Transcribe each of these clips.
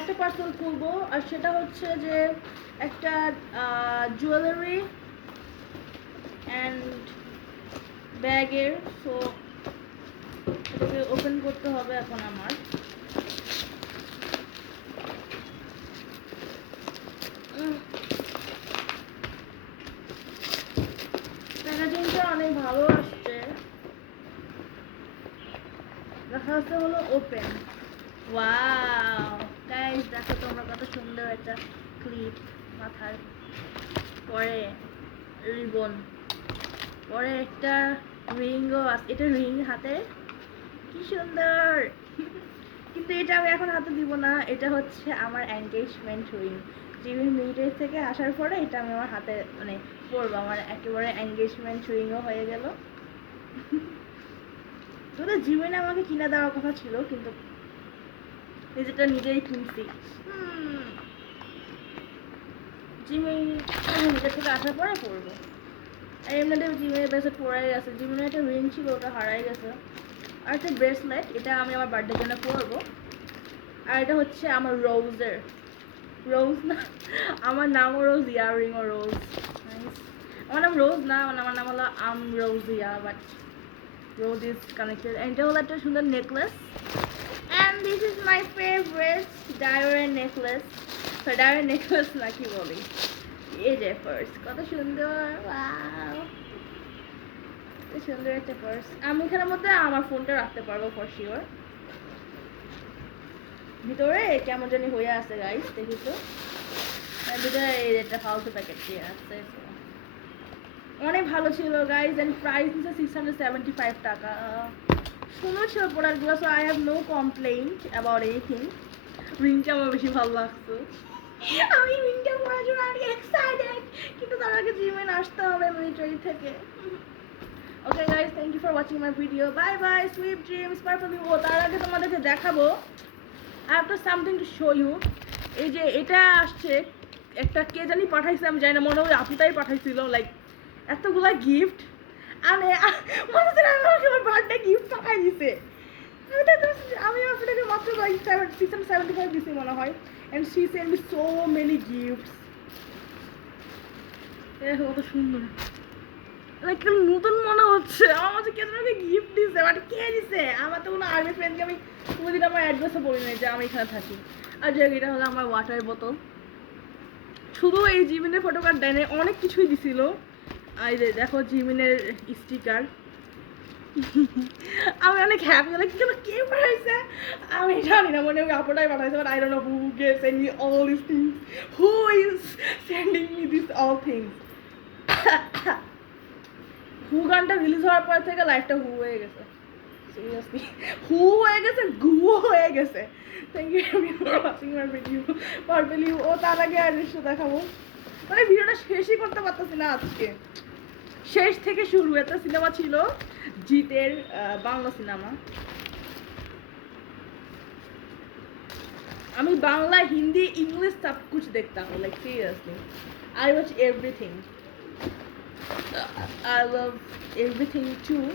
আরেকটা পার্সেল খুলবো, আর সেটা হচ্ছে যে একটা জুয়েলারি অ্যান্ড ব্যাগের। সো এটাকে ওপেন করতে হবে এখন আমার। প্যাকেজিংটা অনেক ভালো আসছে। দেখা যাচ্ছে হলো ওপেন। ওয়াও গাইস, দেখো তোমরা কত সুন্দর একটা ক্লিপ মাথার, পরে রিবন, পরে একটা রিংও আছে। এটা রিং হাতে, কি সুন্দর। কিন্তু এটা আমি এখন হাতে দিব না, এটা হচ্ছে আমার এঙ্গেজমেন্ট রিং। জিমিন মিলিটারি থেকে আসার পরে এটা আমি আমার হাতে মানে পরবো, আমার একেবারে এঙ্গেজমেন্ট রিংও হয়ে গেল। তো জিমিন আমাকে কিনে দেওয়ার কথা ছিল, কিন্তু নিজেটা নিজেই কিনছি। জিমিন নিজের থেকে আসার পরে পরবো। আর এমনিতে জিমিনের ব্রেসলেট পরাই গেছে, জিমিনের একটা রিং ছিল ওটা হারাই গেছে। আর একটা ব্রেসলেট, এটা আমি আমার বার্থডের জন্য পরবো। আর এটা হচ্ছে আমার রোজের, রোজ না, আমার নামও রোজ, ইয়াররিংও রোজ। আমার নাম রোজ না, আমার নাম হলো rosea, but rose is connected. এটা হলো একটা সুন্দর necklace, and this is my favourite diamond necklace. তো ডায়মন্ড নেকলেস নাকি বলি, এই যে পার্স কত সুন্দর, ওয়াও সুন্দর একটা পার্স। আমি এখানের মধ্যে আমার ফোনটা রাখতে পারবো ফর শিওর। ভিতরে কেমন জানি হয়ে আছে গাইস, দেখি তো। ভিতরে এই একটা ফালতু প্যাকেট দিয়ে আছে, অনেক ভালো ছিল গাইস। এন্ড প্রাইস হচ্ছে 675 টাকা। সুন্দর ছিল প্রোডাক্টগুলো, so I have no complaint about anything. রিংটা আমার বেশি ভালো লাগছে, আমি রিংটা পরার জন্য অনেক এক্সাইটেড, কিন্তু তার আগে জিমেন আসতে হবে মিলিটারি থেকে। Okay guys, thank you for watching my video, bye bye, sweet dreams, perfectly. ও তার আগে তোমাদেরকে দেখাবো, I have to something to show you. এই যে এটা আসছে, একটা কে জানি পাঠাইছে, আমি জানি না, মনে হয় আপুটাই পাঠাইছিল। লাইক এতগুলা গিফট, আমি মনে হচ্ছে আমাকে আমার বার্থডে গিফট পাঠাই দিছে। আমি আপনাকে মাত্র 675 দিছি মনে হয়, and she send me so many gifts. কত সুন্দর, লাইক নতুন মনে হচ্ছে আমার কাছে। কে আমাকে গিফট দিছে, বাট কে দিছে? আমার তো কোনো আর্মি ফ্রেন্ডকে আমি কোনোদিন আমার অ্যাড্রেসও বলি নাই যে আমি এখানে থাকি। আর যে এটা হলো আমার ওয়াটার বোতল। শুধু এই জিমিনের ফটো কার্ড দেয়, অনেক কিছুই দিছিল। এই যে দেখো জিমিনের স্টিকার। আমি অনেক হ্যাপি, লাইক কে পাঠাইছে আমি জানি না, মনে হয় আপুটাই পাঠাইছে, but I don't know who send me all this things, who is sending me this all things. হু গানটা রিলিজ হওয়ার পর থেকে লাইফটা হু হয়ে গেছে, সিরিয়াসলি হু হয়ে গেছে, গুও হয়ে গেছে। Thank you for watching my video, perfectly. ও তার আগে অ্যাড্রেসটা দেখাবো, মানে ভিডিওটা শেষই করতে পারতেছি না আজকে। শেষ থেকে শুরু, একটা সিনেমা ছিল জিতের, বাংলা সিনেমা। আমি বাংলা, হিন্দি, ইংলিশ সব कुछ देखता हूँ, like seriously I watch everything. I love everything too.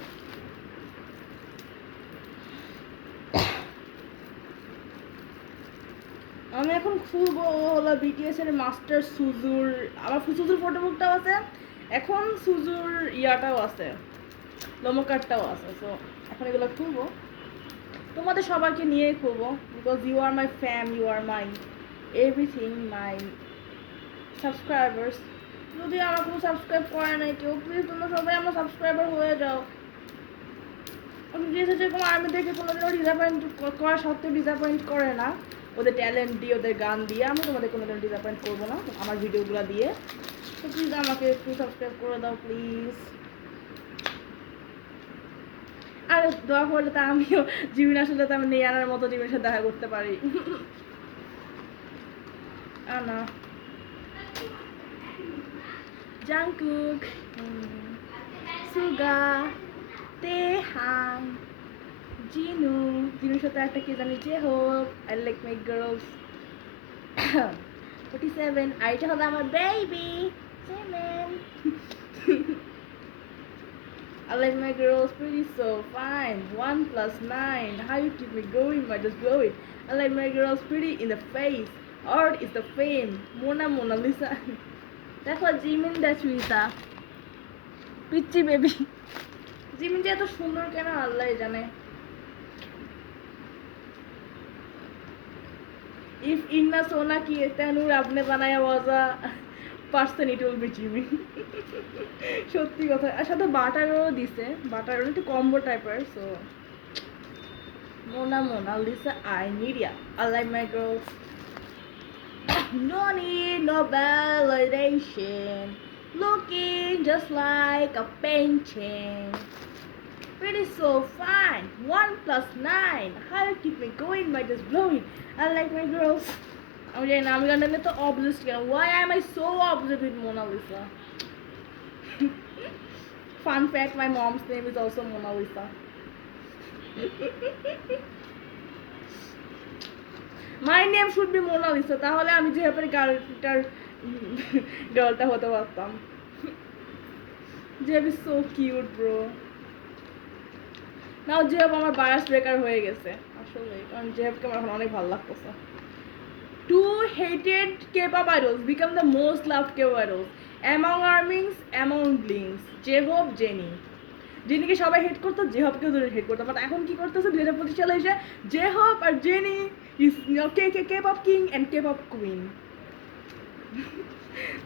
আমি এখন খুলবো হলো বিটিএস এর মাস্টার সুজুর, আমার সুজুর ফটোবুকটাও আছে, এখন সুজুর ইয়াটাও আছে, লোমো কার্ডটাও আছে। সো এখন এগুলো খুলবো, তোমাদের সবাইকে নিয়েই খুলবো, because you are my fam, you are my everything, my subscribers. যদি আমার কোনো সাবস্ক্রাইব করে নাই কেউ, প্লিজ তোমরা সবাই আমার সাবস্ক্রাইবার হয়ে যাও। আমি যেহেতু যেরকম আর্মি থেকে কোনোদিনও ডিসঅ্যাপয়েন্ট করা সত্ত্বেও ডিসঅ্যাপয়েন্ট করে না, ওদের ট্যালেন্ট দিয়ে, ওদের গান দিয়ে, আমি তোমাদের কোনোদিন ডিসঅ্যাপয়েন্ট করবো না আমার ভিডিওগুলো দিয়ে। তো প্লিজ আমাকে একটু সাবস্ক্রাইব করে দাও প্লিজ। আর দোয়া করলে তা আমিও জীবন আসলে তো আমি নেই আনার মতো জীবনের সাথে দেখা করতে পারি। আনা জাংকুক, সুগা, তেহাং, জিনু, জিনুর সাথে একটা কে জানি যে হোক, আই লাইক মাই গার্লস 47। আর এটা হলো আমার baby জেমেন। I like my girls pretty so fine. 1 plus 9. How you keep me going by just blowing. I like my girls pretty in the face. Art is the fame. Mona Lisa. That's what Jimin, that's Rita. Pitchy baby. Jimin যে এত সুন্দর কেন আল্লাহ জানে. If Inna Sona ki Tanur apne banaya waza person it will be Jimin. সত্যি কথা আর সাথে বাটারও দিছে butter একটু কম্বো টাইপের so Mona Lisa I need ya I like my girls no need no validation looking just like a painting pretty so fine 1 plus 9 how you keep me going by just blowing I like my girls আমি জানি না আমি গানটা তো obsessed কেন why am I so obsessed with Mona Lisa fun fact my mom's name is also Mona Lisa my name should be Mona Lisa তাহলে আমি যেভাবে গার্লটা হতে পারতাম জেব is so cute bro নাও জেব আমার বায়াস ব্রেকার হয়ে গেছে আসলে কারণ জেবকে আমার এখন অনেক ভালো লাগতেছে Two hated K-pop idols become the most loved K-pop idols among armings, among blings. J-Hope, Jennie. জেনিকে সবাই হেট করতো জেহপকেও ধরে হেট করতো বাট এখন কি করতেছে 2025 সালে এসে জেহপ আর Jennie is K-pop king and K-pop queen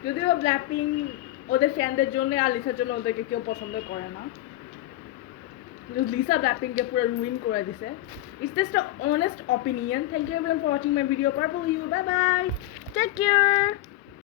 যদিও ব্ল্যাকপিং ওদের ফ্যানদের জন্য আর লিসার জন্য ওদেরকে কেউ পছন্দ করে না Lisa Blackpinkকে পুরো রুইন করে দিছে It's just an honest opinion. Thank you everyone for watching my video. Purple you. Bye bye. Take care.